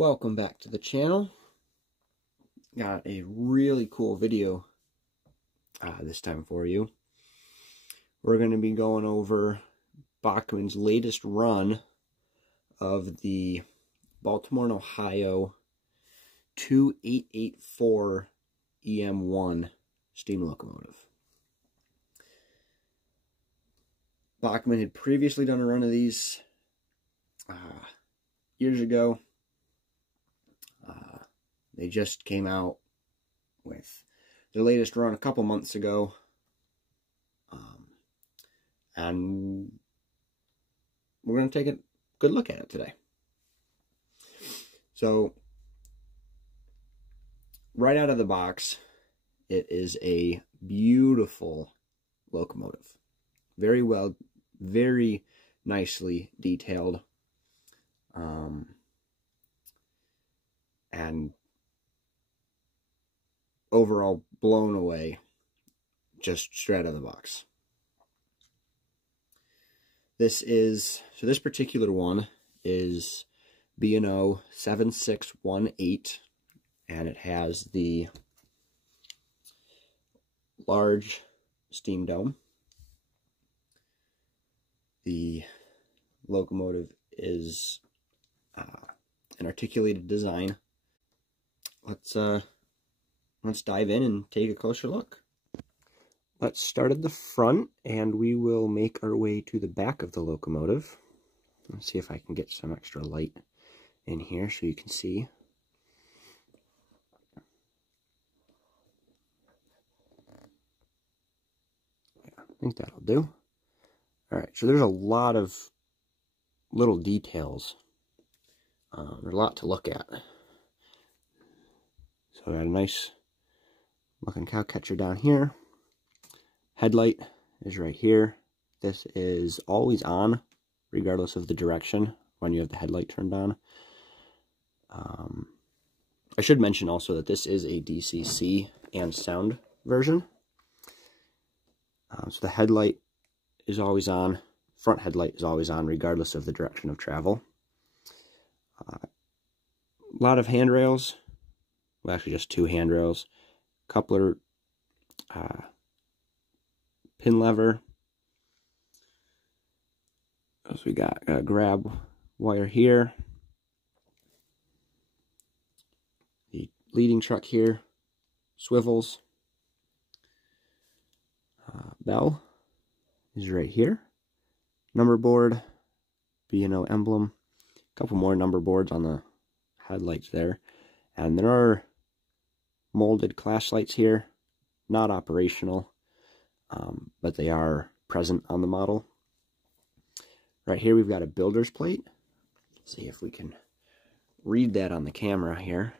Welcome back to the channel. Got a really cool video this time for you. We're going to be going over Bachmann's latest run of the Baltimore Ohio 2884 EM-1 steam locomotive. Bachmann had previously done a run of these years ago. They just came out with their latest run a couple months ago, and we're going to take a good look at it today. So, right out of the box, it is a beautiful locomotive. Very nicely detailed, and overall blown away just straight out of the box. This particular one is B&O 7618, and it has the large steam dome. The locomotive is an articulated design. Let's dive in and take a closer look. Let's start at the front, and we will make our way to the back of the locomotive. Let's see if I can get some extra light in here so you can see. Yeah, I think that'll do. Alright, so there's a lot of little details. There's a lot to look at. So I got a nice looking cow catcher down here. Headlight is right here. This is always on, regardless of the direction, when you have the headlight turned on. I should mention also that this is a DCC and Sound version. So the headlight is always on. Front headlight is always on, regardless of the direction of travel. A lot of handrails. Well, actually just two handrails. Coupler, pin lever. So we got a grab wire here. The leading truck here. Swivels. Bell is right here. Number board. B&O emblem. A couple more number boards on the headlights there. And there are molded clash lights here, not operational, but they are present on the model. Right here we've got a builder's plate. Let's see if we can read that on the camera here.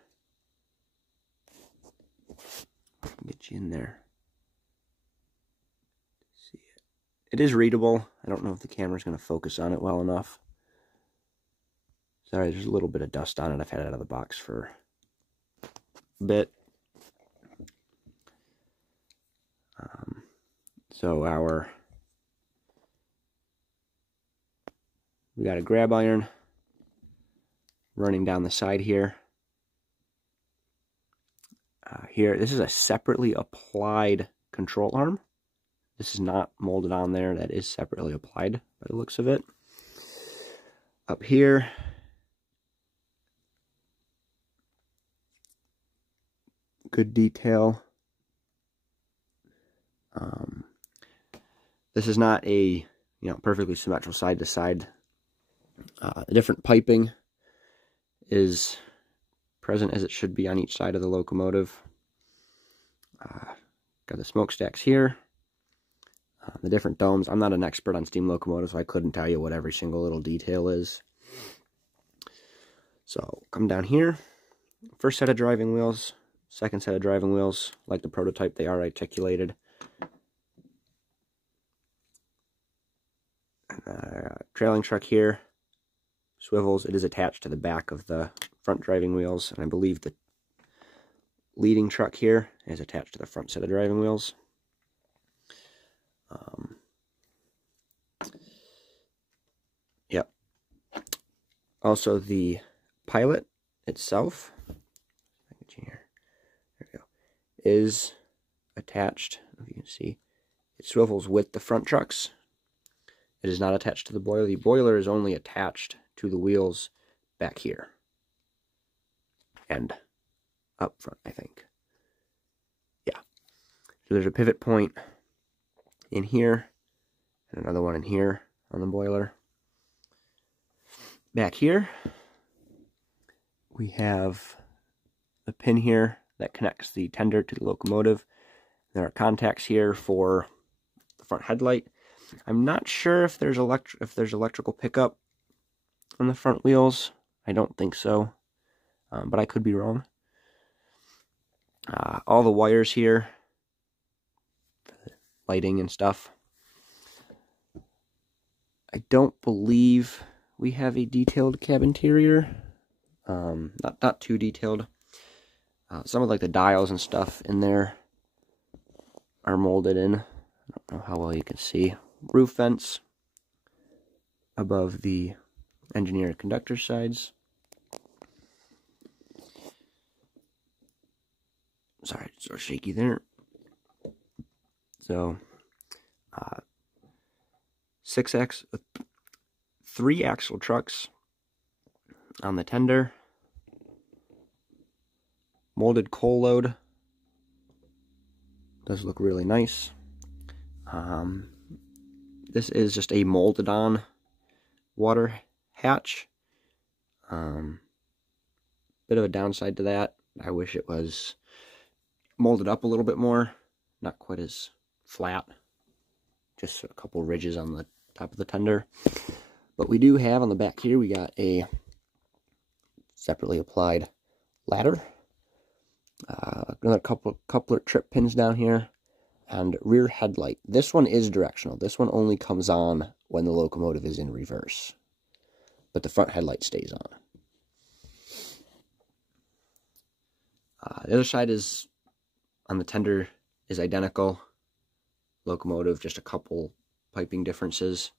Get you in there. See it. It is readable. I don't know if the camera's going to focus on it well enough. Sorry, there's a little bit of dust on it. I've had it out of the box for a bit. So we got a grab iron running down the side here. Here, this is a separately applied control arm. This is not molded on there. That is separately applied by the looks of it. Up here, good detail. This is not a perfectly symmetrical side to side. The different piping is present as it should be on each side of the locomotive. Got the smokestacks here. The different domes. I'm not an expert on steam locomotives, so I couldn't tell you what every single little detail is. So come down here. First set of driving wheels. Second set of driving wheels, like the prototype, they are articulated. Trailing truck here, swivels. It is attached to the back of the front driving wheels, and I believe the leading truck here is attached to the front set of driving wheels. Yep. Also, the pilot itself, there we go, is attached. If you can see, it swivels with the front trucks. It is not attached to the boiler. The boiler is only attached to the wheels back here and up front, I think. Yeah. So there's a pivot point in here and another one in here on the boiler. Back here, we have a pin here that connects the tender to the locomotive. There are contacts here for the front headlight. I'm not sure if there's electrical pickup on the front wheels. I don't think so, but I could be wrong. All the wires here, for the lighting and stuff. I don't believe we have a detailed cab interior. Not too detailed. Some of like the dials and stuff in there are molded in. I don't know how well you can see. Roof vents above the engineer conductor sides. Sorry, it's so shaky there. So, 3 axle trucks on the tender. Molded coal load. Does look really nice. This is just a molded on water hatch. Bit of a downside to that. I wish it was molded up a little bit more. Not quite as flat. Just a couple ridges on the top of the tender. But we do have on the back here, we got a separately applied ladder. Another coupler trip pins down here. And rear headlight. This one is directional. This one only comes on when the locomotive is in reverse. But the front headlight stays on. The other side is, on the tender, is identical. Locomotive, just a couple piping differences.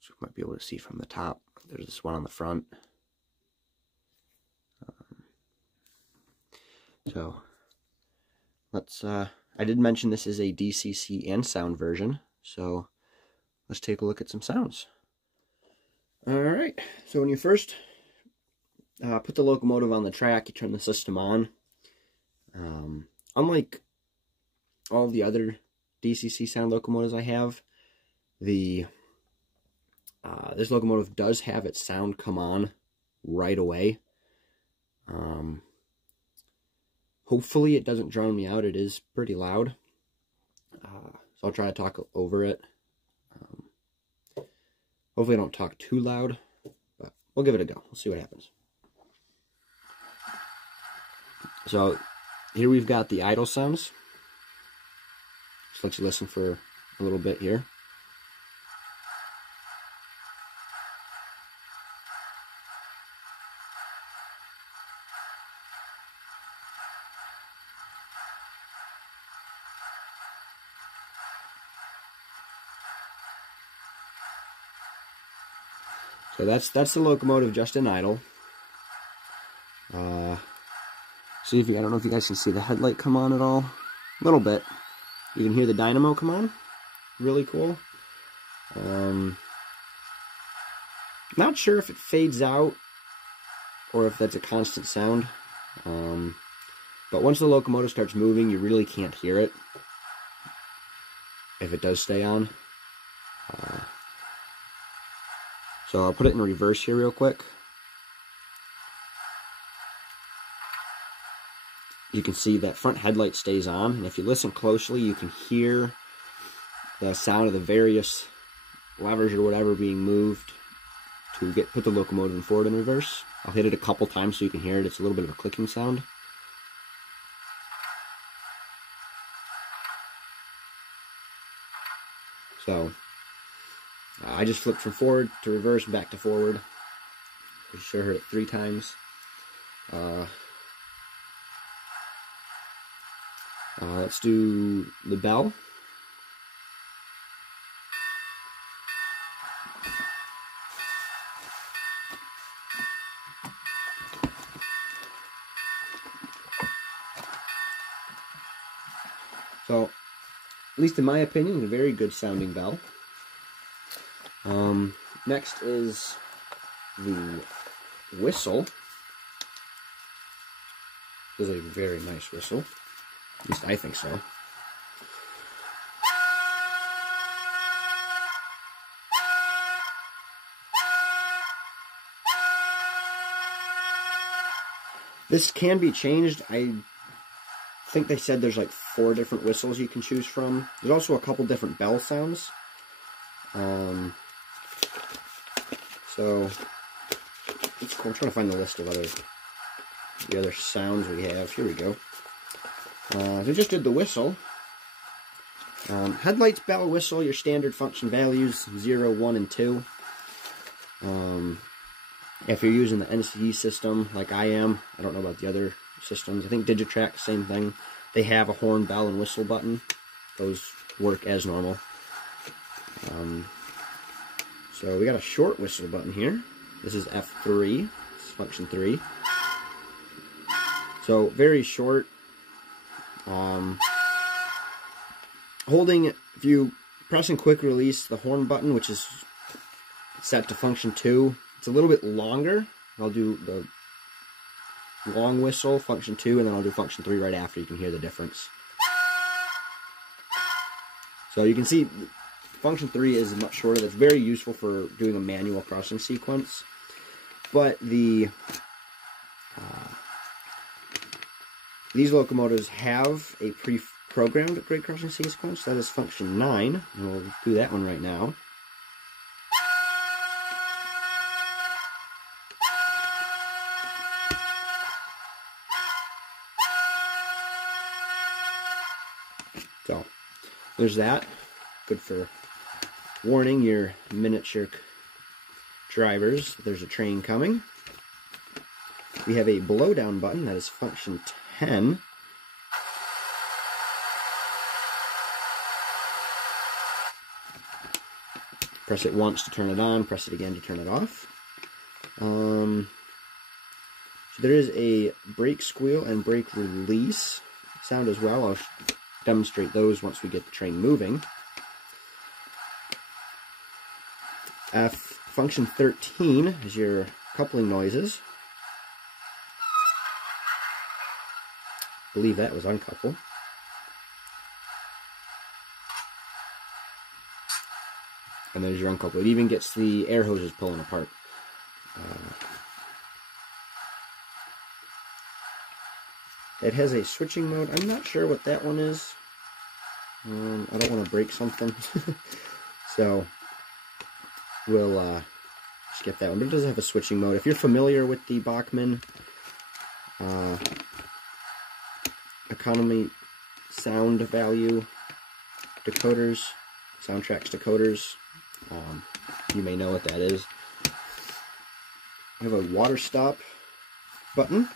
So you might be able to see from the top. There's this one on the front. So, let's... I did mention this is a DCC and sound version, so let's take a look at some sounds. Alright, so when you first put the locomotive on the track, you turn the system on. Unlike all the other DCC sound locomotives I have, this locomotive does have its sound come on right away. Hopefully it doesn't drown me out. It is pretty loud. So I'll try to talk over it. Hopefully I don't talk too loud. But we'll give it a go. We'll see what happens. So here we've got the idle sounds. Just let you listen for a little bit here. So that's the locomotive just in idle. See if I don't know if you guys can see the headlight come on at all. A little bit. You can hear the dynamo come on. Really cool. Not sure if it fades out or if that's a constant sound. But once the locomotive starts moving, you really can't hear it if it does stay on. So I'll put it in reverse here real quick. You can see that front headlight stays on, and if you listen closely, you can hear the sound of the various levers or whatever being moved to put the locomotive in forward and reverse. I'll hit it a couple times so you can hear it. It's a little bit of a clicking sound. So I just flipped from forward to reverse, back to forward. I sure heard it 3 times. Let's do the bell. So, at least in my opinion, a very good sounding bell. Next is the whistle. This is a very nice whistle. At least I think so. This can be changed. I think they said there's like 4 different whistles you can choose from. There's also a couple different bell sounds. So it's cool. I'm trying to find the list of the other sounds we have. Here we go. So we just did the whistle. Headlights, bell, whistle, your standard function values, 0, 1, and 2. If you're using the NCE system, like I am, I don't know about the other systems. I think Digitrack, same thing. They have a horn, bell, and whistle button. Those work as normal. So we got a short whistle button here. This is F3. This is function 3. So very short. Holding, if you press and quick release the horn button, which is set to function 2, it's a little bit longer. I'll do the long whistle, function 2, and then I'll do function 3 right after. You can hear the difference. So you can see function 3 is much shorter. That's very useful for doing a manual crossing sequence. But these locomotives have a pre-programmed grade crossing sequence. That is function 9, and we'll do that one right now. So, there's that. Good for warning your miniature drivers there's a train coming. We have a blow-down button. That is function 10. Press it once to turn it on, press it again to turn it off. So there is a brake squeal and brake release sound as well. I'll demonstrate those once we get the train moving. Function 13 is your coupling noises. I believe that was uncoupled. And there's your uncoupled. It even gets the air hoses pulling apart. It has a switching mode. I'm not sure what that one is. I don't want to break something. So we'll skip that one. But it does have a switching mode. If you're familiar with the Bachmann economy sound value decoders, soundtracks decoders, you may know what that is. We have a water stop button.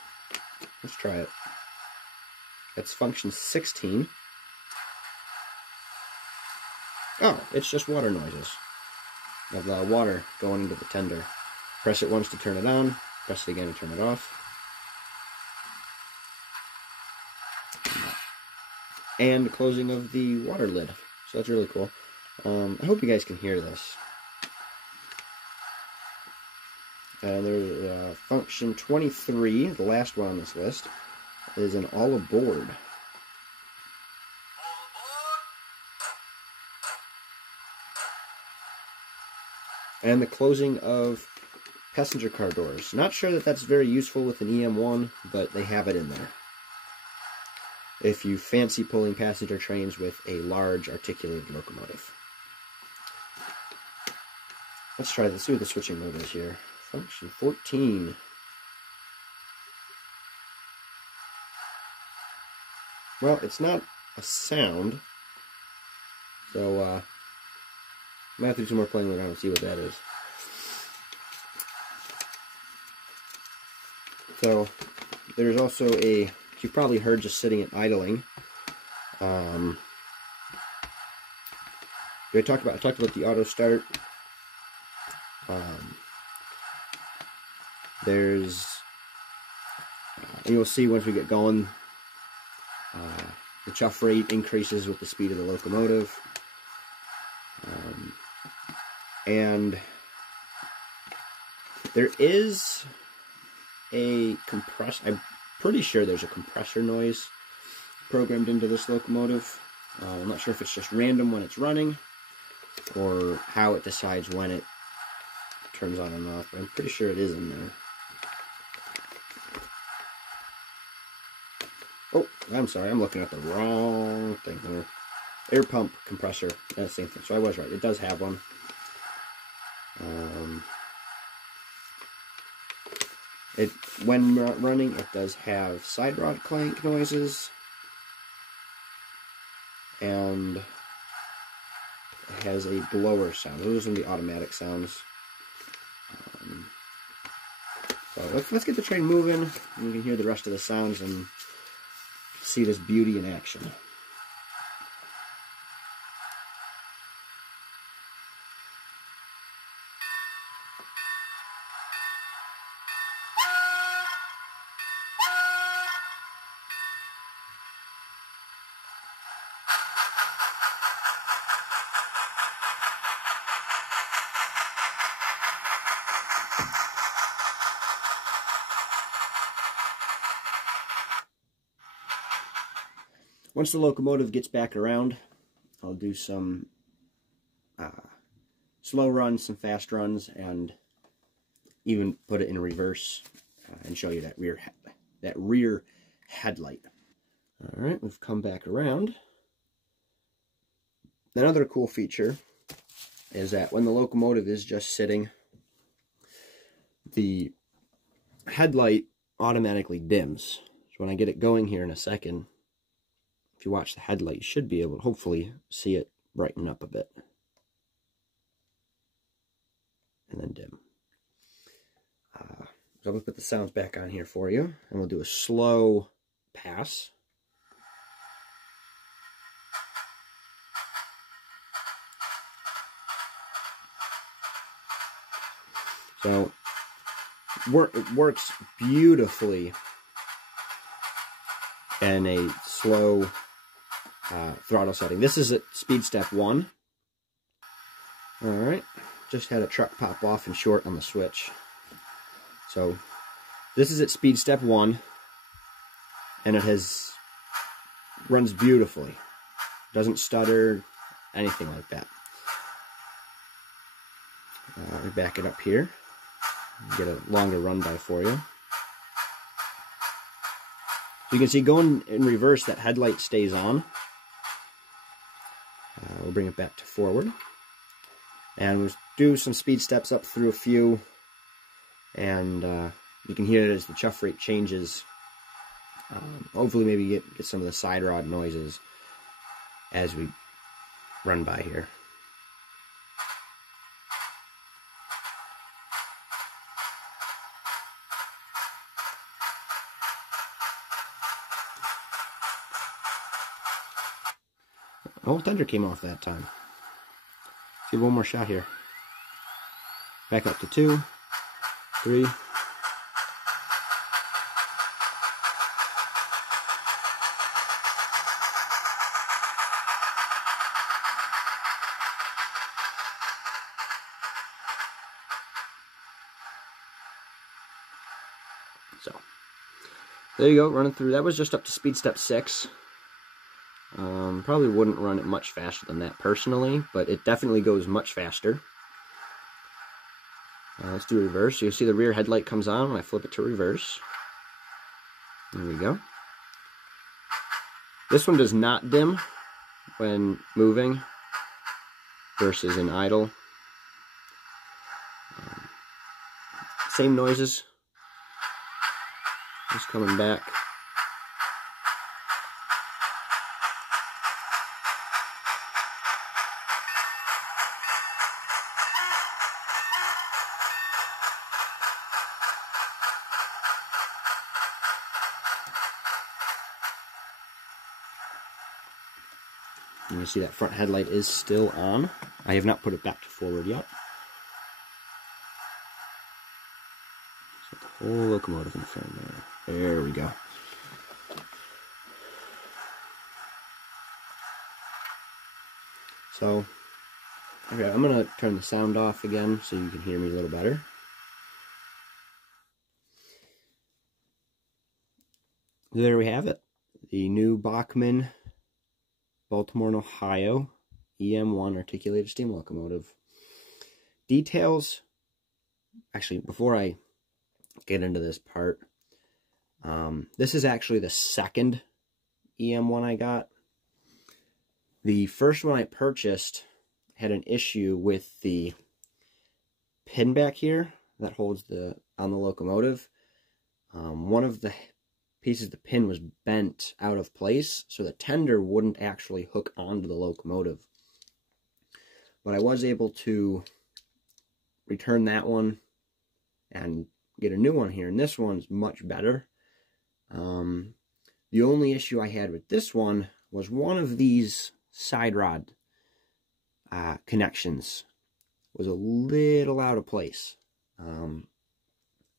Let's try it. That's function 16. Oh, it's just water noises of the water going into the tender. Press it once to turn it on, press it again to turn it off. And the closing of the water lid. So that's really cool. I hope you guys can hear this. And there's function 23, the last one on this list, is an all aboard. And the closing of passenger car doors. Not sure that that's very useful with an EM-1, but they have it in there. If you fancy pulling passenger trains with a large articulated locomotive. Let's try this. Let's see what the switching mode is here. Function 14. Well, it's not a sound, so I'm gonna have to do some more playing around and see what that is. So there's also a, you've probably heard just sitting at idling. I talked about the auto start. There's, you'll see once we get going, The chuff rate increases with the speed of the locomotive. And there is a I'm pretty sure there's a compressor noise programmed into this locomotive. I'm not sure if it's just random when it's running or how it decides when it turns on and off, but I'm pretty sure it is in there. Oh, I'm sorry, I'm looking at the wrong thing here. Air pump compressor, that's the same thing. So I was right, it does have one. When running, it does have side rod clank noises, and it has a blower sound. Those are the automatic sounds. So let's get the train moving, and you can hear the rest of the sounds and see this beauty in action. Once the locomotive gets back around, I'll do some slow runs, some fast runs, and even put it in reverse and show you that rear headlight. All right, we've come back around. Another cool feature is that when the locomotive is just sitting, the headlight automatically dims. So when I get it going here in a second, if you watch the headlight, you should be able to hopefully see it brighten up a bit. And then dim. So I'm going to put the sounds back on here for you, and we'll do a slow pass. So it works beautifully in a slow throttle setting. This is at speed step 1. Alright, just had a truck pop off and short on the switch. So this is at speed step 1, and it runs beautifully. Doesn't stutter, anything like that. We back it up here, get a longer run-by for you. So you can see going in reverse, that headlight stays on. We'll bring it back to forward. And we'll do some speed steps up through a few. And you can hear it as the chuff rate changes. Hopefully maybe get some of the side rod noises as we run by here. Oh, thunder came off that time. Let's give one more shot here. Back up to 2, 3. So, there you go, running through. That was just up to speed step 6. Probably wouldn't run it much faster than that personally, but it definitely goes much faster. Let's do reverse. You'll see the rear headlight comes on when I flip it to reverse. There we go. This one does not dim when moving versus in idle. Same noises. Just coming back. You can see that front headlight is still on. I have not put it back to forward yet. So the whole locomotive in front there. There we go. So, okay, I'm going to turn the sound off again so you can hear me a little better. There we have it. The new Bachmann Baltimore, Ohio EM-1 articulated steam locomotive. Details, actually, before I get into this part, this is actually the second EM-1 I got. The first one I purchased had an issue with the pin back here that holds on the locomotive. One of the pieces of the pin was bent out of place, so the tender wouldn't actually hook onto the locomotive. But I was able to return that one and get a new one here, and this one's much better. The only issue I had with this one was one of these side rod connections was a little out of place. So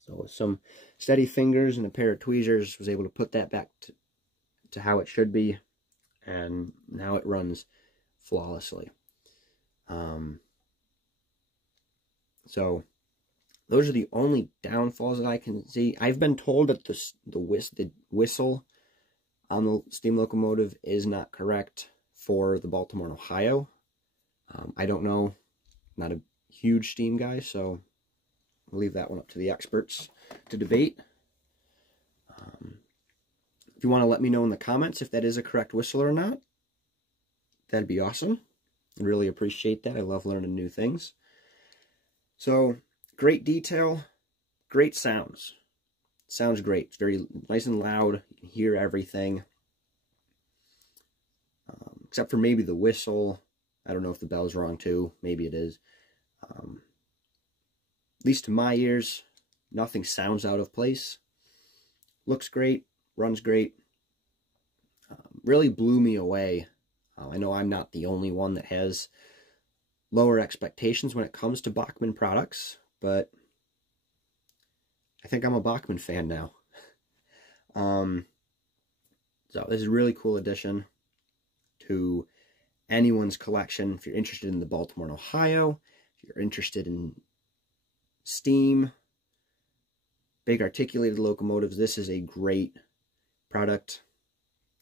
with some steady fingers and a pair of tweezers, was able to put that back to how it should be, and now it runs flawlessly. So those are the only downfalls that I can see. I've been told that the whistle on the steam locomotive is not correct for the Baltimore, Ohio. I don't know. Not a huge steam guy, so I'll leave that one up to the experts to debate. If you want to let me know in the comments if that is a correct whistle or not, that'd be awesome. I'd really appreciate that. I love learning new things. So, great detail, great sounds. Sounds great. It's very nice and loud. You can hear everything. Except for maybe the whistle. I don't know if the bell's wrong too. Maybe it is. At least to my ears, nothing sounds out of place. Looks great. Runs great. Really blew me away. I know I'm not the only one that has lower expectations when it comes to Bachmann products, but I think I'm a Bachmann fan now. So this is a really cool addition to anyone's collection. If you're interested in the Baltimore, Ohio, if you're interested in steam, big articulated locomotives, this is a great product.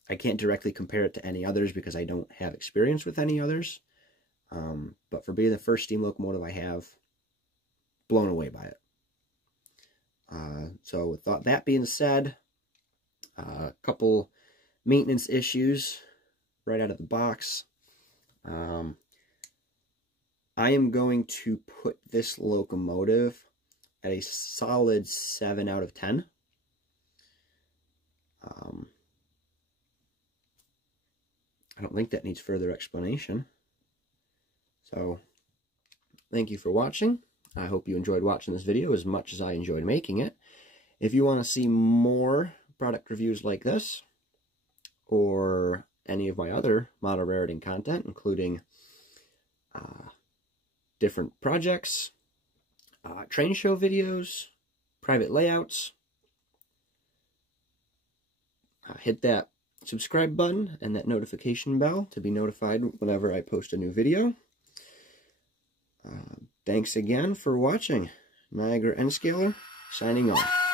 I can't directly compare it to any others because I don't have experience with any others. But for being the first steam locomotive I have, blown away by it. So with that being said, a couple maintenance issues right out of the box. I am going to put this locomotive at a solid 7 out of 10. I don't think that needs further explanation. So, thank you for watching. I hope you enjoyed watching this video as much as I enjoyed making it. If you want to see more product reviews like this, or any of my other model rating content, including different projects, train show videos, private layouts, hit that subscribe button and that notification bell to be notified whenever I post a new video. Thanks again for watching. Niagara N-Scaler, signing off.